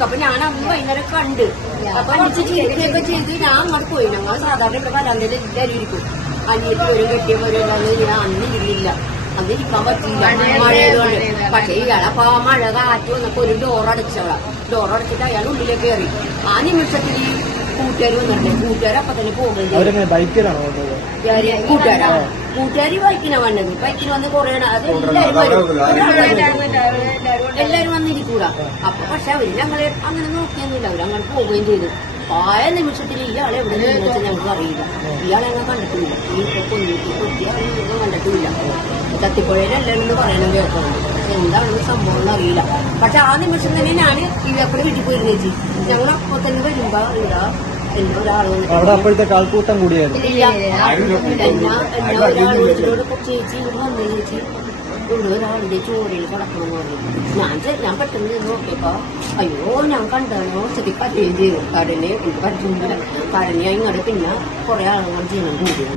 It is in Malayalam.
വിളിക്കും. അപ്പൊ ഞാൻ അന്ന് വൈകുന്നേരം കണ്ട് അപ്പൊ വിളിച്ച് ചീത്തയൊക്കെ ചെയ്ത് ഞാൻ അങ്ങോട്ട് പോയി. ഞങ്ങൾ സാധാരണ ഇവിടെ വരാന്തയിൽ എല്ലാവരും ഇരിക്കും. അനിയത്തി വരും കെട്ടിയവരുള്ളത് ഞാൻ അന്ന് ഇരിക്കില്ല. അന്ന് ഇരിക്കാൻ പറ്റില്ല മഴയതുകൊണ്ട്. പക്ഷെ ഇയാളെ അപ്പൊ ആ മഴ കാറ്റ് വന്നപ്പോ ഒരു ഡോറടച്ചവളാ. ഡോറടച്ചിട്ട് അയാൾ ഉള്ളിലേക്ക് കയറി. ആ നിമിഷത്തിൽ ഈ കൂട്ടുകാർ വന്നിട്ടുണ്ട്. കൂട്ടുകാർ അപ്പൊ തന്നെ പോകുന്നത് കൂട്ടുകാരി ബൈക്കിനാ വന്നത്. ബൈക്കിന് വന്ന് കൊറേ എല്ലാരും വന്നിരിക്കൂല. അപ്പൊ പക്ഷെ അവര് ഞങ്ങളെ അങ്ങനെ നോക്കിയൊന്നുമില്ല. അവരങ്ങനെ പോവുകയും ചെയ്തു. ആയ നിമിഷത്തിൽ ഇയാളെ എവിടെ നിന്ന് വെച്ചാൽ ഞങ്ങൾക്ക് അറിയില്ല. ഇയാളെ ഞങ്ങൾ കണ്ടിട്ടില്ല. ഈ കൊത്തിയാളെ കണ്ടിട്ടില്ല. തത്തിപ്പുഴയിൽ എല്ലാവരും പറയണം കേൾക്കണം. പക്ഷെ എന്താണെന്ന് സംഭവം എന്ന് അറിയില്ല. പക്ഷെ ആ നിമിഷം തന്നെ ഞാൻ ഇവപ്പടെ വീട്ടിൽ പോയിരുന്നു ചേച്ചി. ഞങ്ങൾ അപ്പൊ തന്നെ വരുമ്പോ അറിയില്ല അപ്പോഴത്തെ കാൽക്കൂട്ടം കൂടിയായിരുന്നു. ഒരാൾ വിളിച്ചിട്ടോട് ചേച്ചി ഇവിടെ വന്നേ ചേച്ചി ഇവിടെ ഒരാളുടെ ചോരയിൽ കിടക്കണമെന്ന് പറഞ്ഞു. ഞാൻ പെട്ടെന്ന് നോക്കിയപ്പോ അയ്യോ ഞാൻ കണ്ടോ ചെറിയ പറ്റുകയും ചെയ്തു. കടനെ എനിക്ക് പറ്റുന്നില്ല. കടനെ ഇങ്ങോട്ട് പിന്നെ കുറെ ആളുകൾ ജീവൻ കൂടിയത്.